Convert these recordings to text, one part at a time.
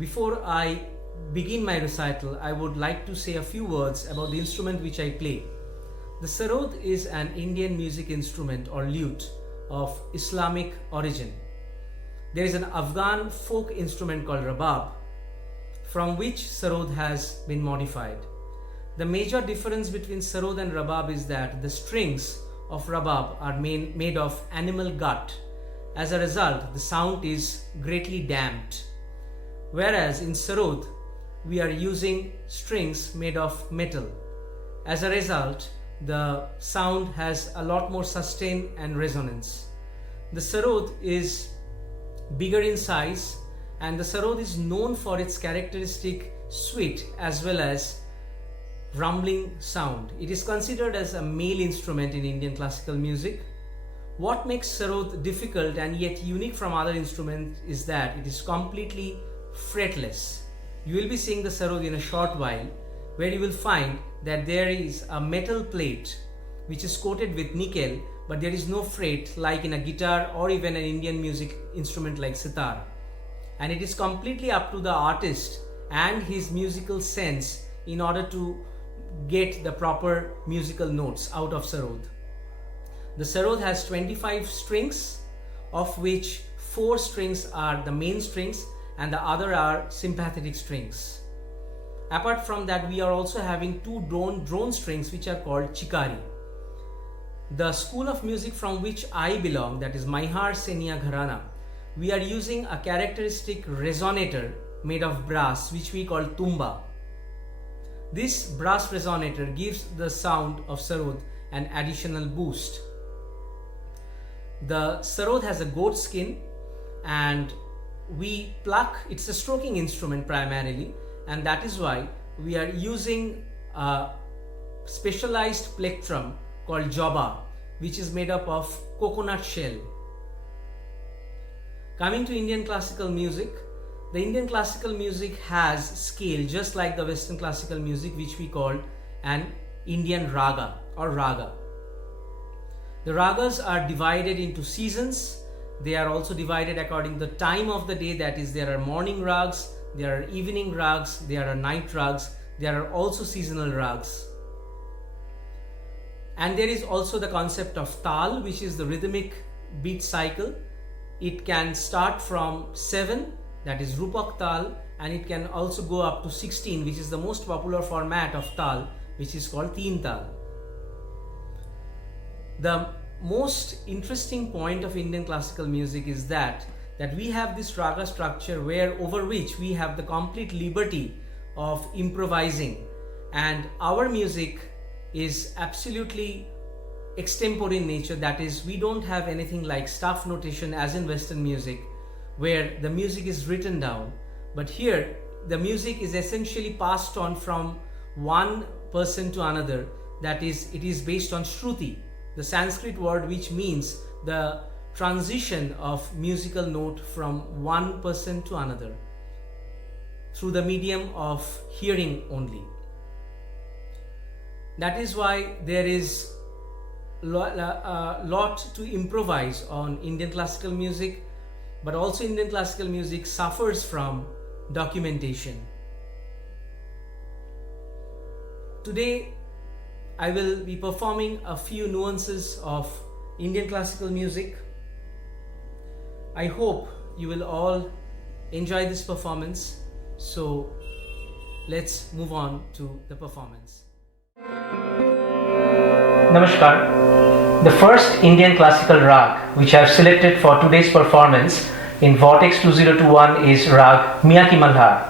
Before I begin my recital, I would like to say a few words about the instrument which I play. The sarod is an Indian music instrument or lute of Islamic origin. There is an Afghan folk instrument called rabab, from which sarod has been modified. The major difference between sarod and rabab is that the strings of rabab are made of animal gut. As a result, the sound is greatly damped. Whereas in sarod, we are using strings made of metal. As a result, the sound has a lot more sustain and resonance. The sarod is bigger in size, and the sarod is known for its characteristic sweet as well as rumbling sound. It is considered as a male instrument in Indian classical music. What makes sarod difficult and yet unique from other instruments is that it is completely fretless. You will be seeing the sarod in a short while, where you will find that there is a metal plate which is coated with nickel, but there is no fret like in a guitar or even an Indian music instrument like sitar. And it is completely up to the artist and his musical sense in order to get the proper musical notes out of sarod. The sarod has 25 strings, of which 4 strings are the main strings and the other are sympathetic strings. Apart from that, we are also having 2 drone strings which are called chikari. The school of music from which I belong, that is Maihar Senia Gharana, we are using a characteristic resonator made of brass which we call tumba. This brass resonator gives the sound of sarod an additional boost. The sarod has a goat skin and we pluck. It's a stroking instrument primarily, and that is why we are using a specialized plectrum called joba, which is made up of coconut shell. Coming to Indian classical music, the Indian classical music has scale just like the Western classical music, which we call an Indian raga or raga. The ragas are divided into seasons. They are also divided according to the time of the day, that is, there are morning rags, there are evening rags, there are night rags, there are also seasonal rags. And there is also the concept of tal, which is the rhythmic beat cycle. It can start from 7, that is Rupak tal, and it can also go up to 16, which is the most popular format of tal, which is called teen tal. The most interesting point of Indian classical music is that we have this raga structure over which we have the complete liberty of improvising, and our music is absolutely extempore in nature. That is, we don't have anything like staff notation as in Western music where the music is written down, but here the music is essentially passed on from one person to another. That is, it is based on shruti, the Sanskrit word which means the transition of musical note from one person to another through the medium of hearing only. That is why there is a lot to improvise on Indian classical music, but also Indian classical music suffers from documentation. Today I will be performing a few nuances of Indian classical music. I hope you will all enjoy this performance. So let's move on to the performance. Namaskar. The first Indian classical rag which I have selected for today's performance in Vortex 2021 is rag Miyaki Malhar.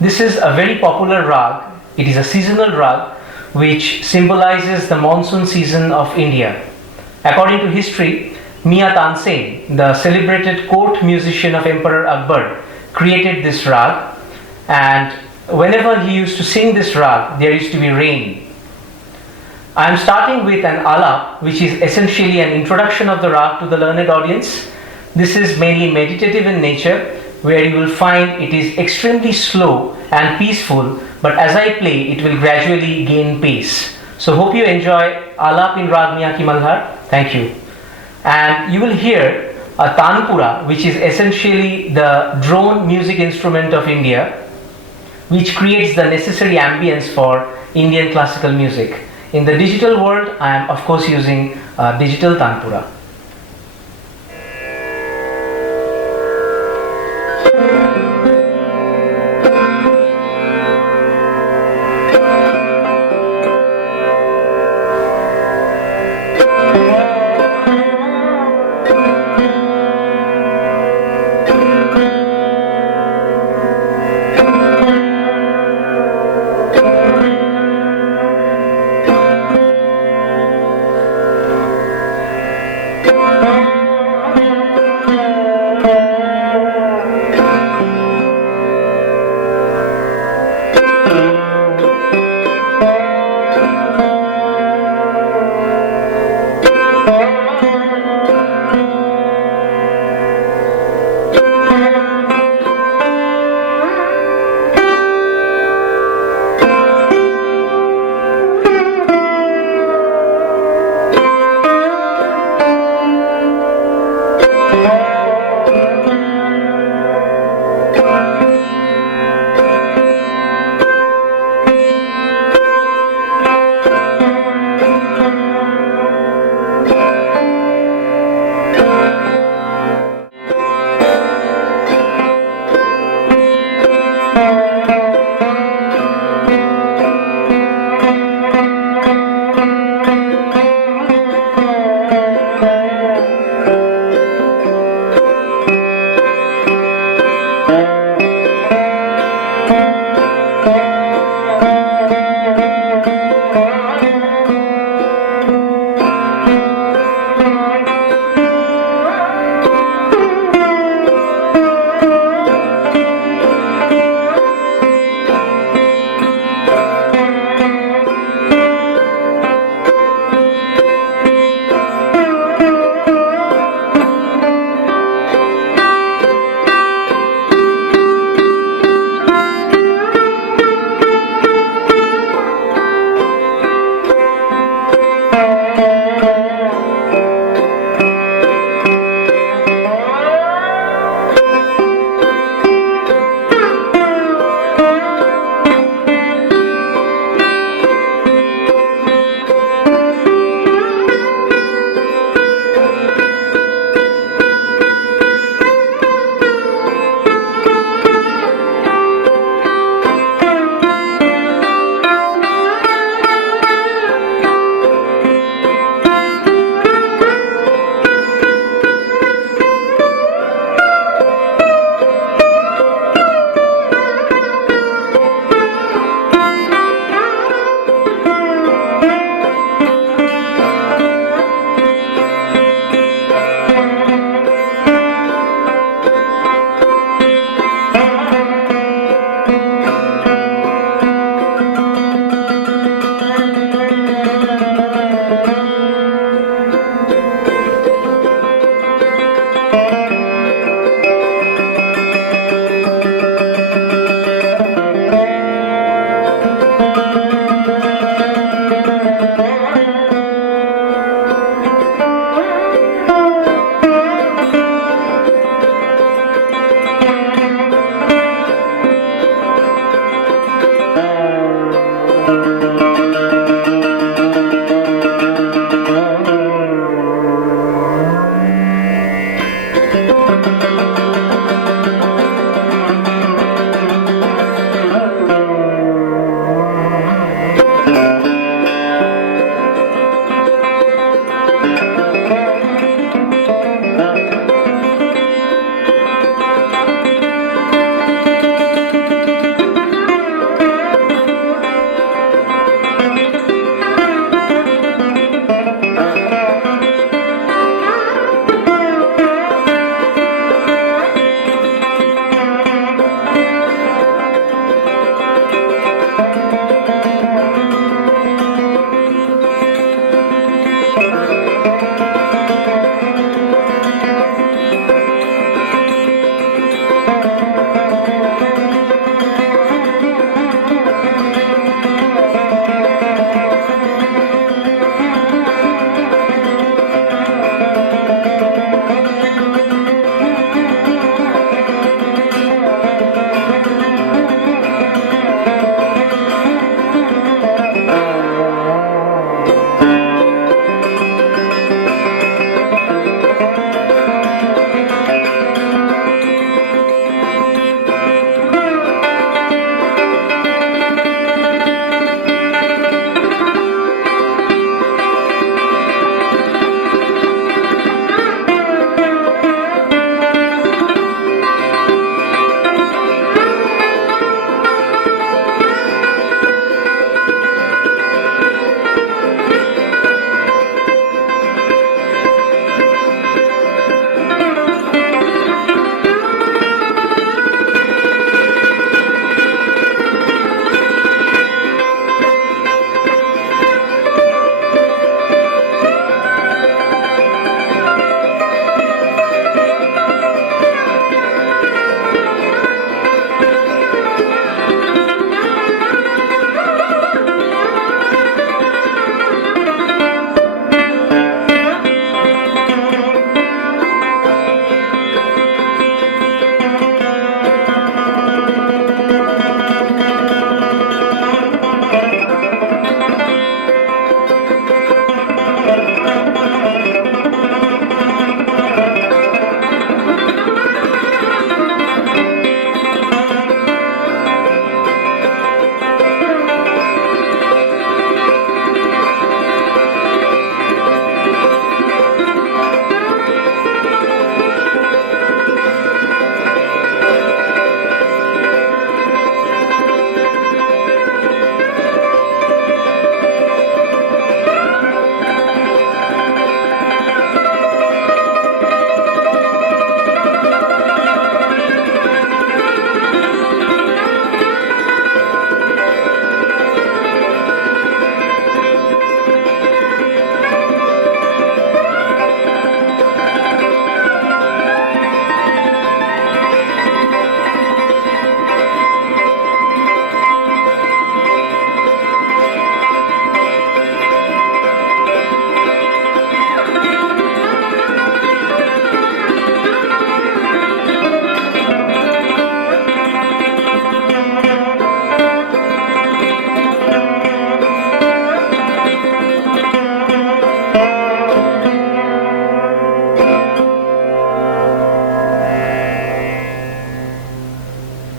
This is a very popular rag. It is a seasonal rag which symbolizes the monsoon season of India. According to history, Miya Tansen, the celebrated court musician of Emperor Akbar, created this rag, and whenever he used to sing this rag, there used to be rain. I am starting with an alap, which is essentially an introduction of the rag to the learned audience. This is mainly meditative in nature, where you will find it is extremely slow and peaceful, but as I play, it will gradually gain pace. So hope you enjoy alap in rag Miyaki Malhar. Thank you. And you will hear a tanpura, which is essentially the drone music instrument of India, which creates the necessary ambience for Indian classical music. In the digital world, I am of course using digital tanpura.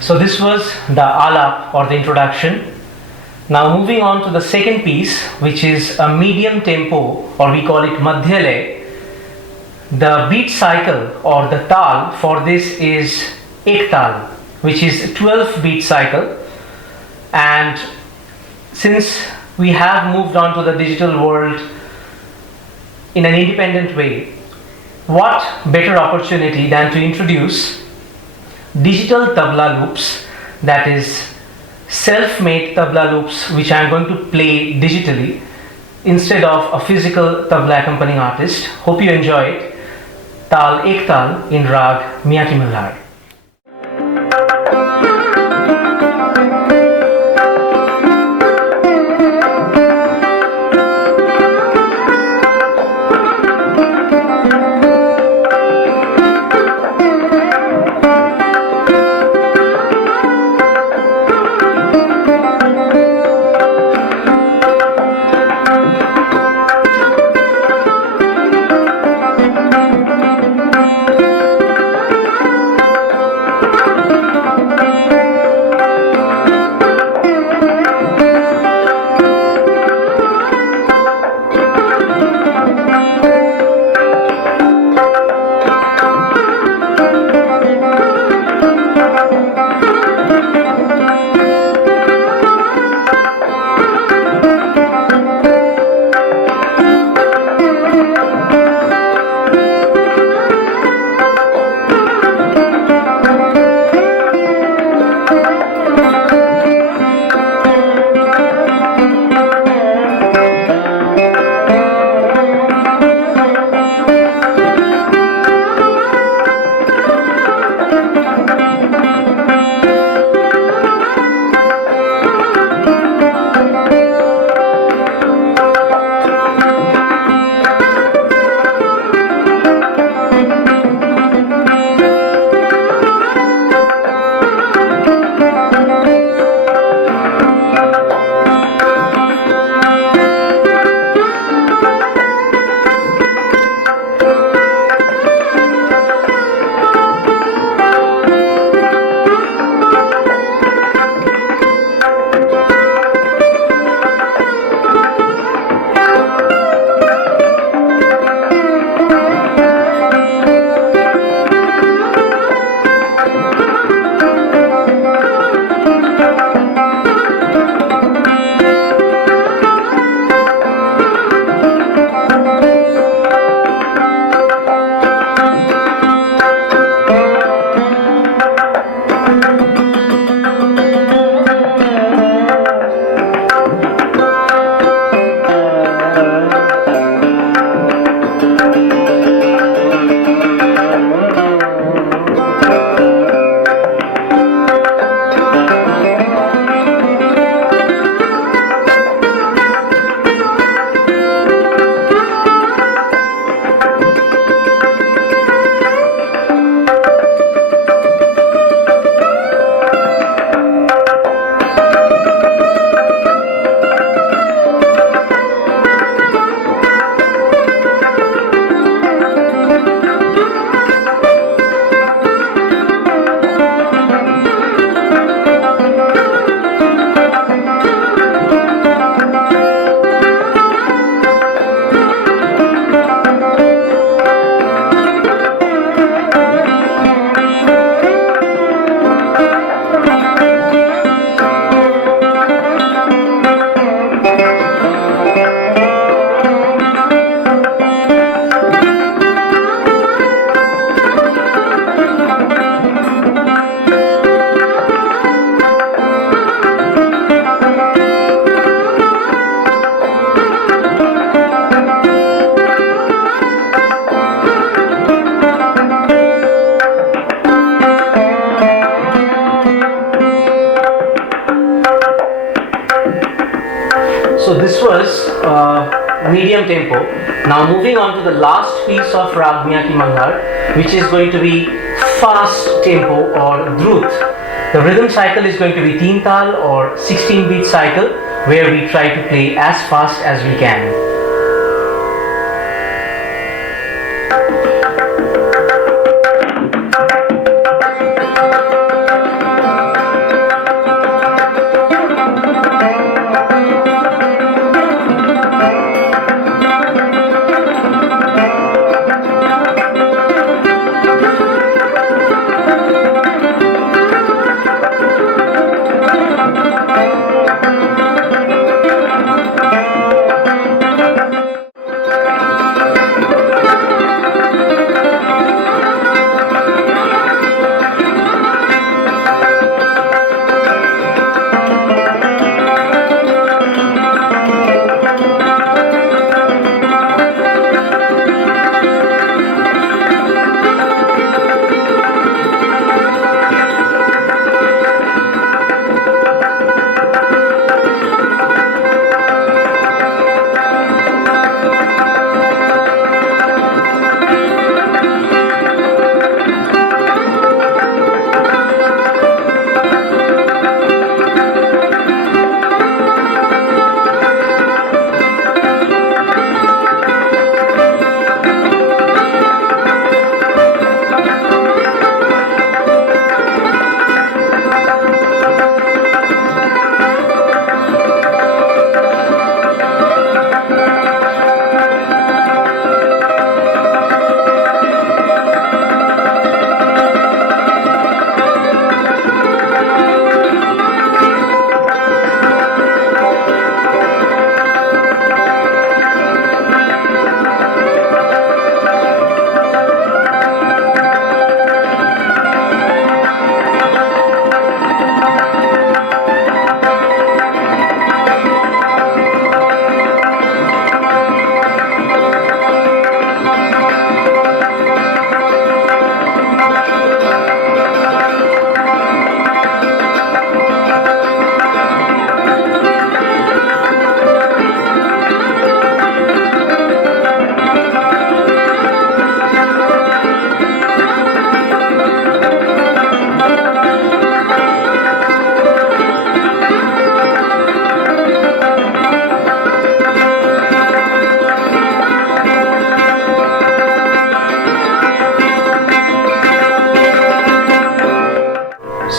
So this was the alap or the introduction. Now moving on to the second piece, which is a medium tempo, or we call it madhyale. The beat cycle or the tal for this is ek tal, which is 12 beat cycle. And since we have moved on to the digital world in an independent way, what better opportunity than to introduce digital tabla loops, that is self-made tabla loops, which I am going to play digitally instead of a physical tabla accompanying artist. Hope you enjoy it. Tal ek tal in rag Miyaki Malhar. So this was medium tempo. Now moving on to the last piece of Rag Miyaki Mangal, which is going to be fast tempo or drut. The rhythm cycle is going to be teen tal or 16 beat cycle, where we try to play as fast as we can.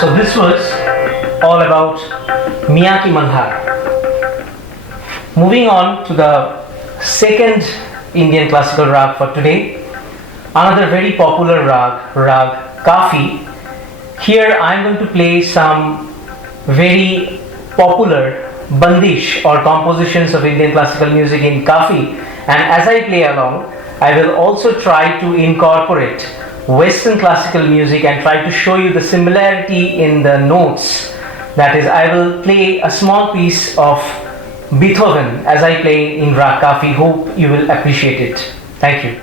So this was all about Miyaki Malhar. Moving on to the second Indian classical rag for today, another very popular rag, rag Kafi. Here I am going to play some very popular bandish or compositions of Indian classical music in Kafi, and as I play along, I will also try to incorporate Western classical music and try to show you the similarity in the notes. That is, I will play a small piece of Beethoven as I play in Rag Kafi. Hope you will appreciate it. Thank you.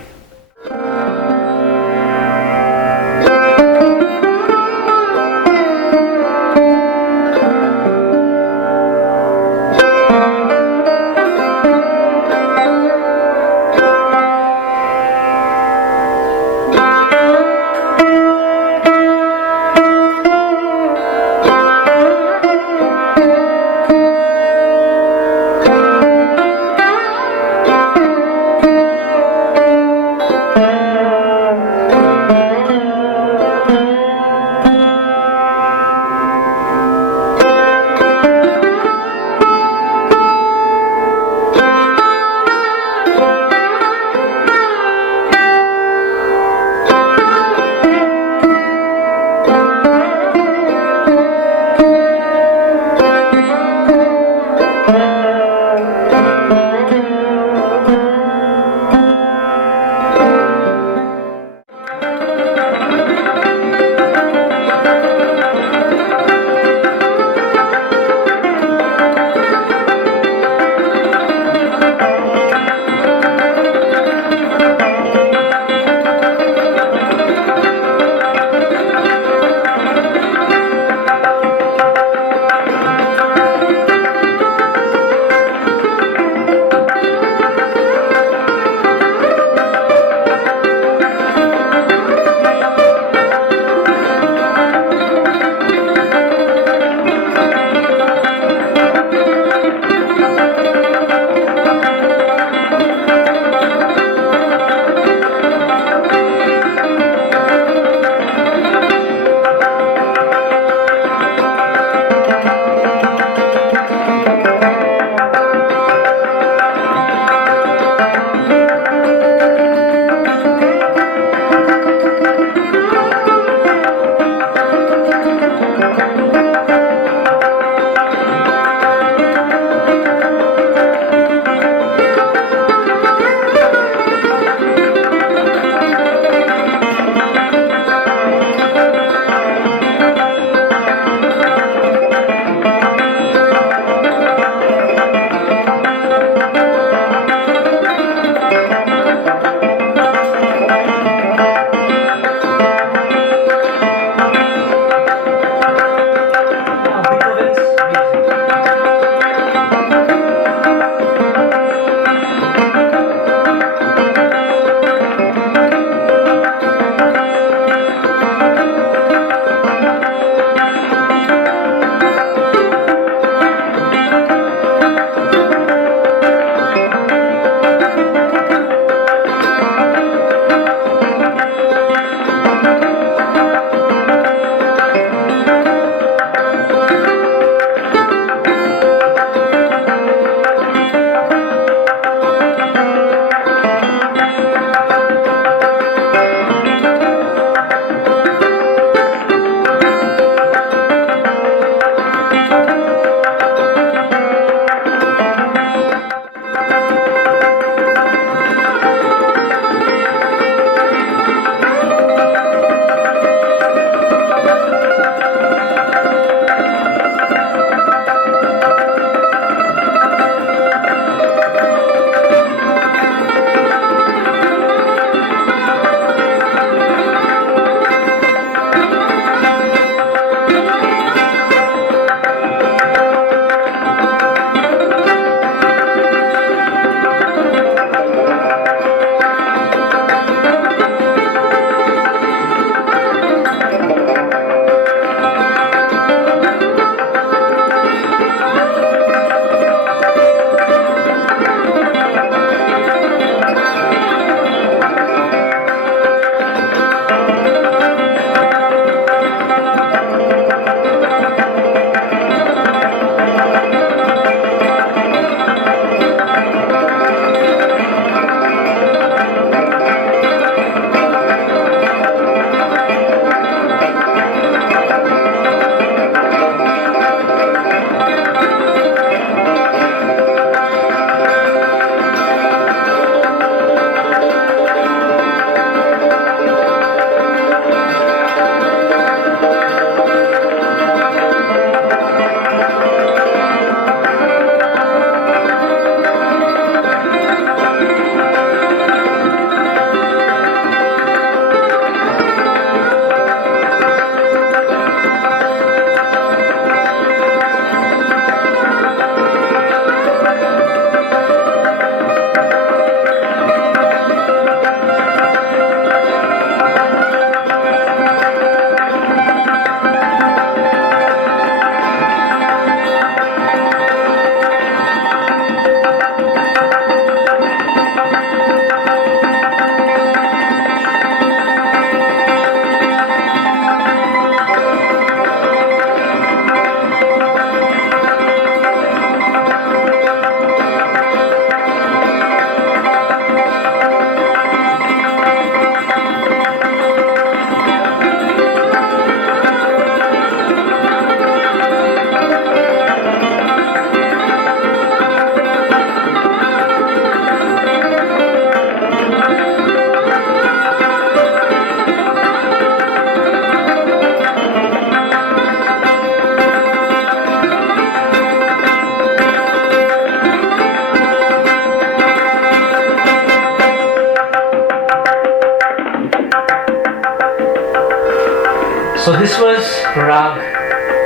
was Rag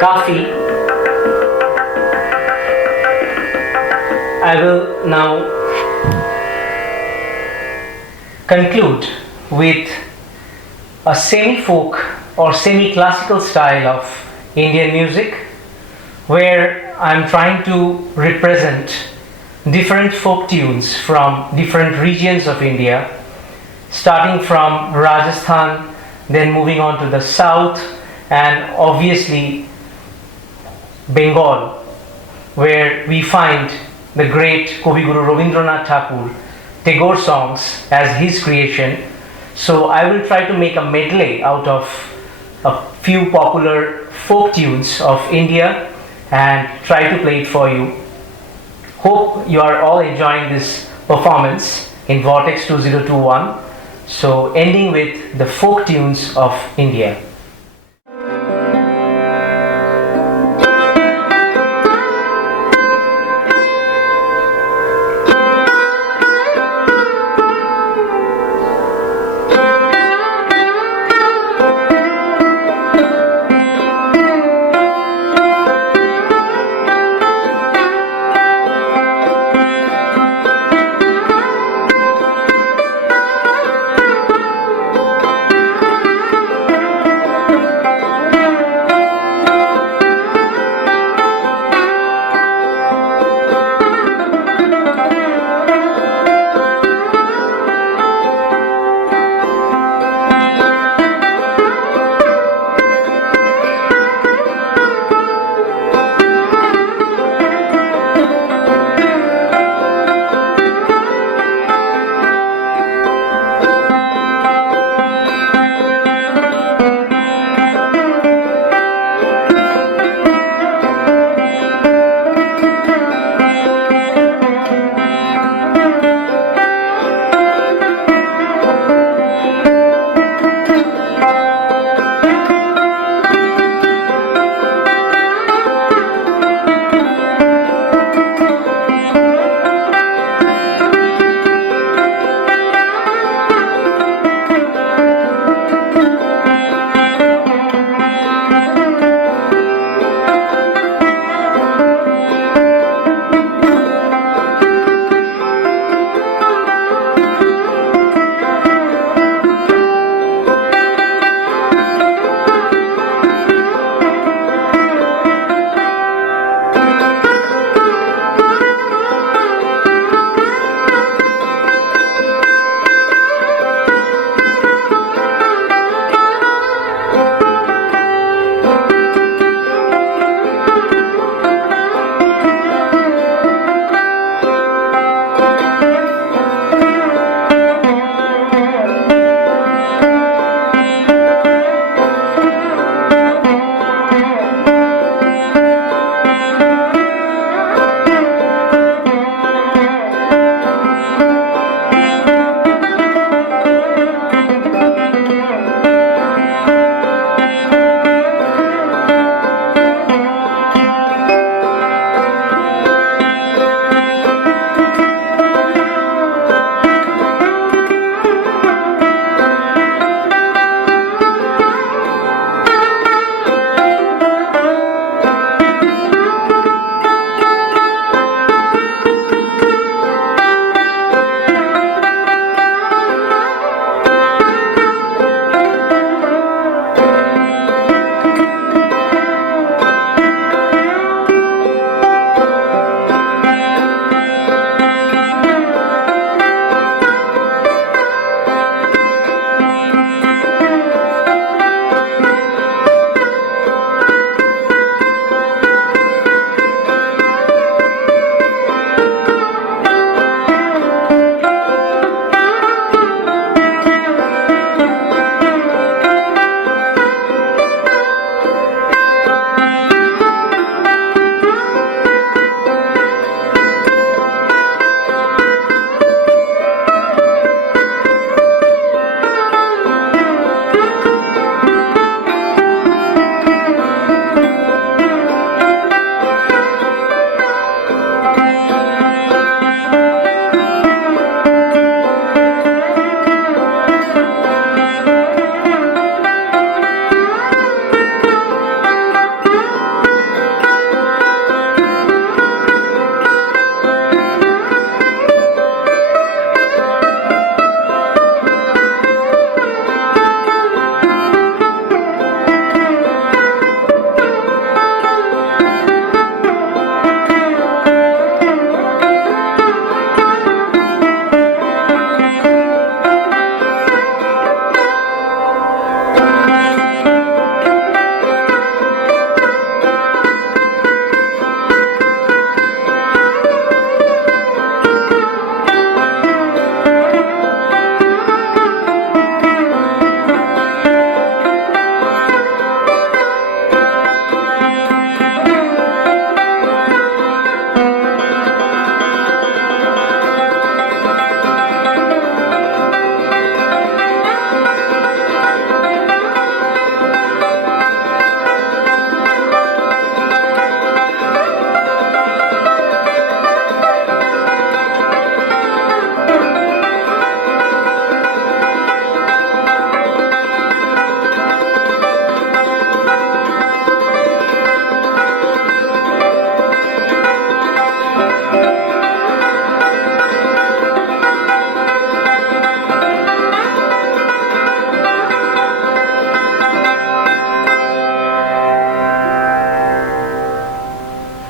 Kafi. I will now conclude with a semi-folk or semi-classical style of Indian music, where I'm trying to represent different folk tunes from different regions of India, starting from Rajasthan, then moving on to the south, and obviously Bengal, where we find the great Kavi Guru Rabindranath Tagore Tagore songs as his creation. So I will try to make a medley out of a few popular folk tunes of India and try to play it for you. Hope you are all enjoying this performance in Vortex 2021. So ending with the folk tunes of India.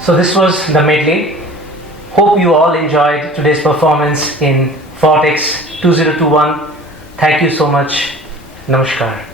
So this was the medley. Hope you all enjoyed today's performance in Vortex 2021. Thank you so much. Namaskar.